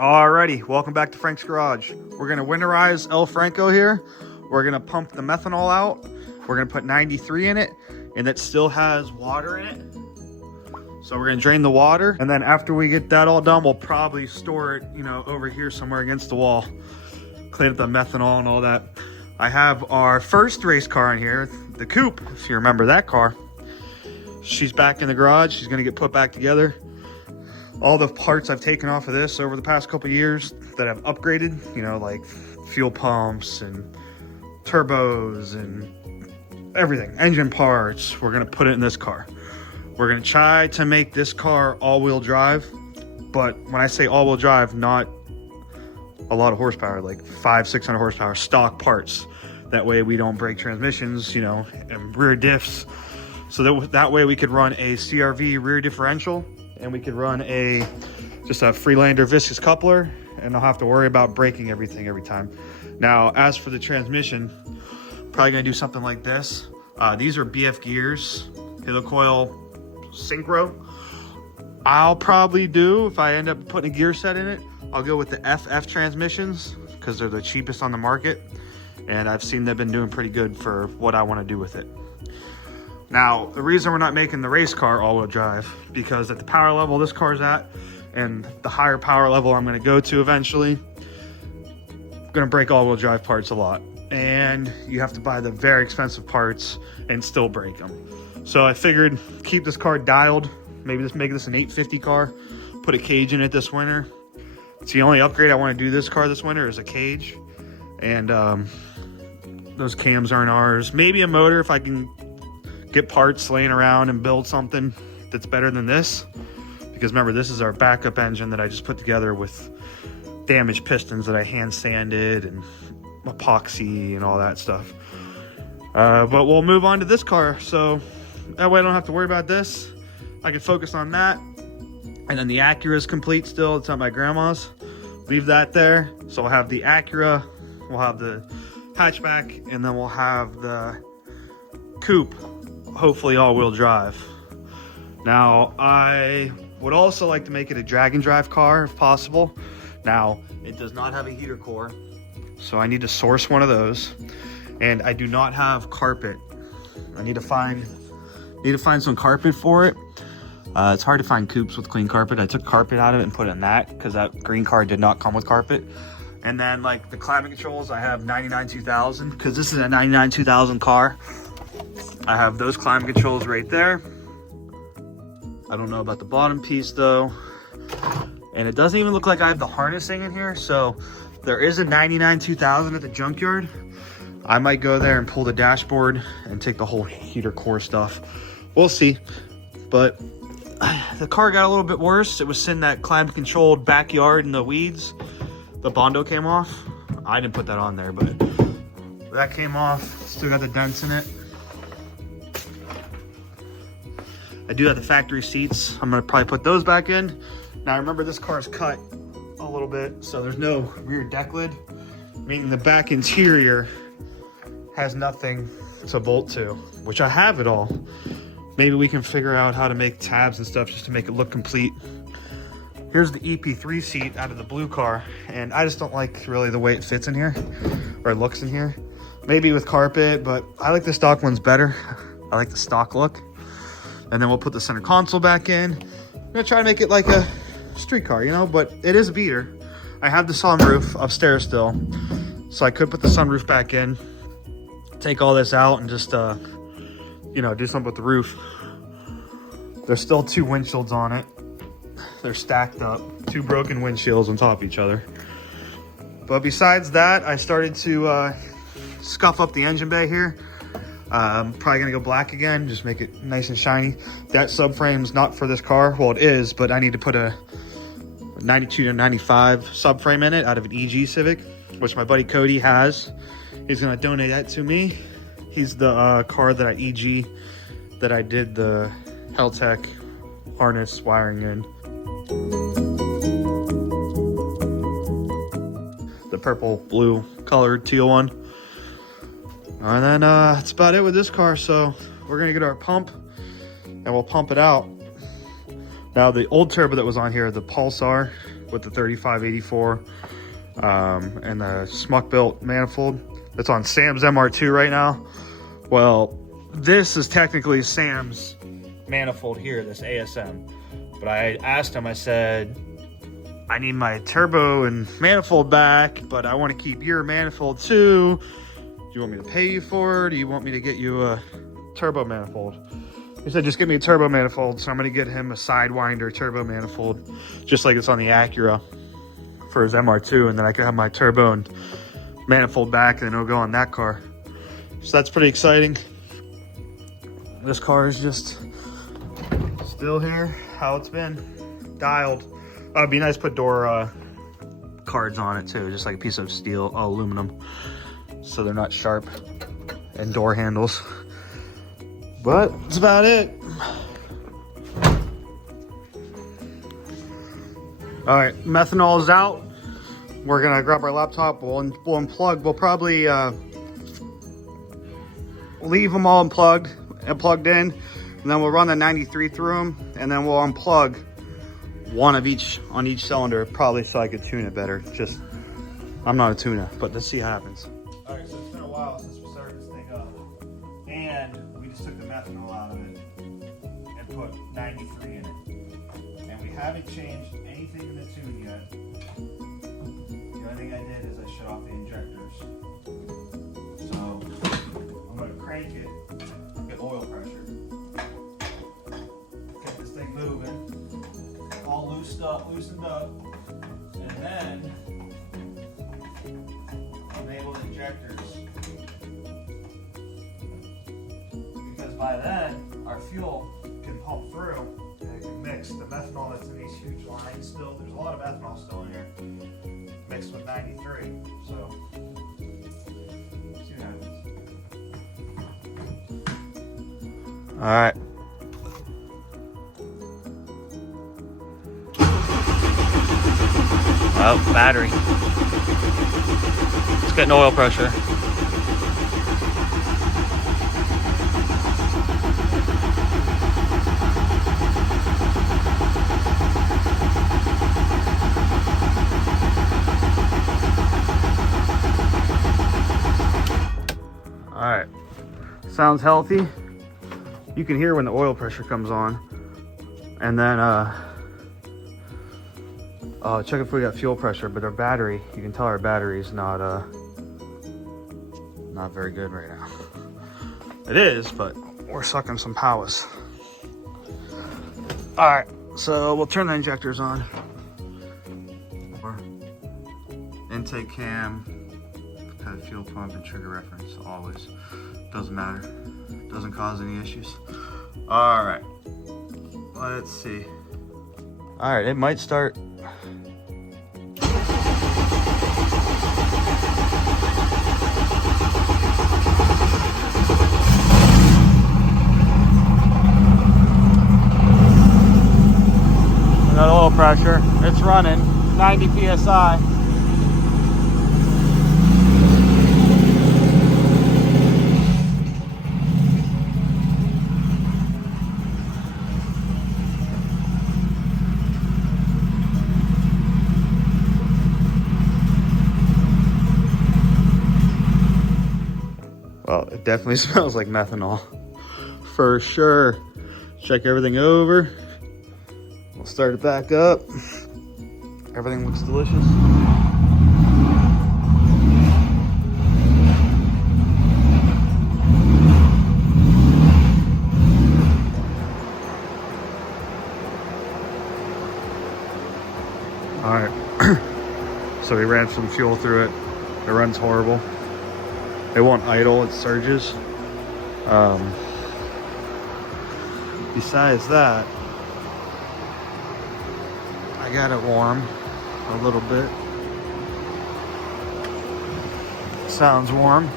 Alrighty, welcome back to Frank's Garage. We're gonna winterize El Franco here. We're gonna pump the methanol out. We're gonna put 93 in it, and it still has water in it. So we're gonna drain the water, and then after we get that all done, we'll probably store it, over here somewhere against the wall. Clean up the methanol and all that. I have our first race car in here, the Coupe, if you remember that car. She's back in the garage. She's gonna get put back together. All the parts I've taken off of this over the past couple years that I've upgraded, like fuel pumps and turbos and everything, engine parts, we're gonna put it in this car. We're gonna try to make this car all-wheel drive, but when I say all-wheel drive, not a lot of horsepower, like 500-600 horsepower stock parts. That way we don't break transmissions, and rear diffs. So that way we could run a CRV rear differential, and we could run just a Freelander viscous coupler, and I'll have to worry about breaking everything every time. Now, as for the transmission, probably gonna do something like this. These are BF gears, helicoil synchro. I'll probably do, if I end up putting a gear set in it, I'll go with the FF transmissions because they're the cheapest on the market, and I've seen they've been doing pretty good for what I want to do with it. Now, the reason we're not making the race car all-wheel drive, because at the power level this car's at, and the higher power level I'm gonna go to eventually, I'm gonna break all-wheel drive parts a lot. And you have to buy the very expensive parts and still break them. So I figured keep this car dialed, maybe just make this an 850 car, put a cage in it this winter. It's the only upgrade I wanna do this car this winter is a cage. And those cams aren't ours. Maybe a motor if I can get parts laying around and build something that's better than this, because remember, this is our backup engine that I just put together with damaged pistons that I hand sanded and epoxy and all that stuff. But we'll move on to this car, so that way I don't have to worry about this. I can focus on that, and then the Acura is complete still. It's at my grandma's. Leave that there. So we'll have the Acura, we'll have the hatchback, and then we'll have the Coupe, hopefully all-wheel drive. Now, I would also like to make it a drag and drive car if possible. Now, it does not have a heater core, so I need to source one of those, and I do not have carpet. I need to find some carpet for it. It's hard to find coupes with clean carpet. I took carpet out of it and put it in that because that green car did not come with carpet. And then like the climate controls, I have 99 2000 because this is a 99 2000 car. I have those climate controls right there. I don't know about the bottom piece though. And it doesn't even look like I have the harnessing in here. So there is a 99 2000 at the junkyard. I might go there and pull the dashboard and take the whole heater core stuff. We'll see. But the car got a little bit worse. It was in that climate controlled backyard in the weeds. The Bondo came off. I didn't put that on there, but that came off. Still got the dents in it. I do have the factory seats. I'm gonna probably put those back in. Now remember, this car is cut a little bit, so there's no rear deck lid, meaning the back interior has nothing to bolt to, which I have it all. Maybe we can figure out how to make tabs and stuff just to make it look complete. Here's the EP3 seat out of the blue car, and I just don't like really the way it fits in here, or it looks in here. Maybe with carpet, but I like the stock ones better. I like the stock look. And then we'll put the center console back in. I'm gonna try to make it like a street car, but it is a beater. I have the sunroof upstairs still, so I could put the sunroof back in, take all this out, and just, do something with the roof. There's still 2 windshields on it. They're stacked up, 2 broken windshields on top of each other. But besides that, I started to scuff up the engine bay here. I'm probably gonna go black again, just make it nice and shiny. That subframe's not for this car. Well, it is, but I need to put a 92 to 95 subframe in it out of an EG Civic, which my buddy Cody has. He's gonna donate that to me. He's the car that I did the Heltec harness wiring in. The purple blue colored teal one. And then that's about it with this car. So we're gonna get our pump and we'll pump it out. Now the old turbo that was on here, the Pulsar with the 3584 and the Smuck built manifold, that's on Sam's MR2 right now. Well, this is technically Sam's manifold here, this ASM. But I asked him, I said, I need my turbo and manifold back, but I want to keep your manifold too. Do you want me to pay you for it? Do you want me to get you a turbo manifold? He said, just give me a turbo manifold. So I'm going to get him a Sidewinder turbo manifold, just like it's on the Acura for his MR2. And then I can have my turbo and manifold back, and then it'll go on that car. So that's pretty exciting. This car is just still here, how it's been dialed. It'd be nice to put door cards on it too, just like a piece of steel, aluminum, so they're not sharp, and door handles. But that's about it. All right, methanol is out. We're gonna grab our laptop, we'll unplug. We'll probably leave them all plugged in, and then we'll run the 93 through them, and then we'll unplug one of each on each cylinder, probably so I could tune it better. Just, I'm not a tuner, but let's see what happens. All right, so it's been a while since we started this thing up, and we just took the methanol out of it and put 93 in it. And we haven't changed anything in the tune yet. The only thing I did is I shut off the injectors. So I'm gonna crank it, get oil pressure, get this thing moving, all loosened up, and then enable the injectors. Because by then, our fuel can pump through and it can mix the methanol that's in these huge lines still. There's a lot of ethanol still in here, mixed with 93. So, see what happens. All right. Oh, battery. It's getting oil pressure. All right, sounds healthy. You can hear when the oil pressure comes on. And then, check if we got fuel pressure, but our battery, you can tell our battery's not very good right now. It is, but we're sucking some powers. All right, so we'll turn the injectors on. Intake cam, kind of fuel pump and trigger reference, always. Doesn't matter, doesn't cause any issues. All right, let's see. All right, it might start. Got oil pressure, it's running 90 psi. Well, it definitely smells like methanol, for sure. Check everything over. We'll start it back up. Everything looks delicious. All right, so we ran some fuel through it. It runs horrible. It won't idle, it surges. Besides that, I got it warm a little bit. Sounds warm.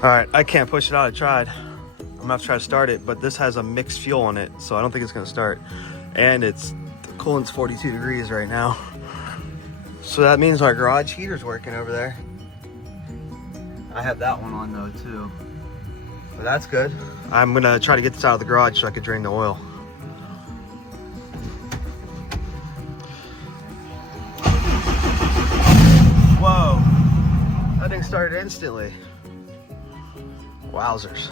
All right, I can't push it out. I tried. I'm gonna have to try to start it, but this has a mixed fuel in it, so I don't think it's gonna start. And the coolant's 42 degrees right now. So that means our garage heater's working over there. I have that one on though too. But that's good. I'm gonna try to get this out of the garage so I can drain the oil. Whoa, that thing started instantly. Wowzers.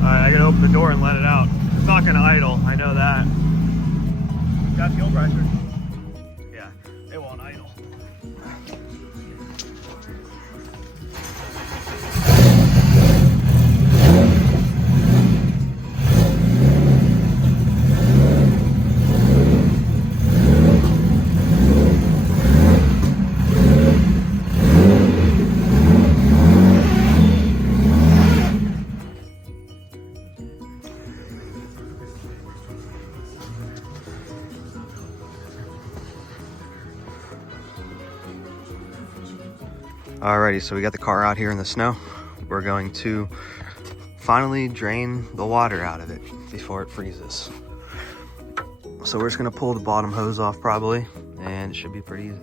Alright, I gotta open the door and let it out. It's not gonna idle, I know that. Got fuel pressure. Yeah, it won't idle. Alrighty, so we got the car out here in the snow. We're going to finally drain the water out of it before it freezes. So we're just gonna pull the bottom hose off probably, and it should be pretty easy.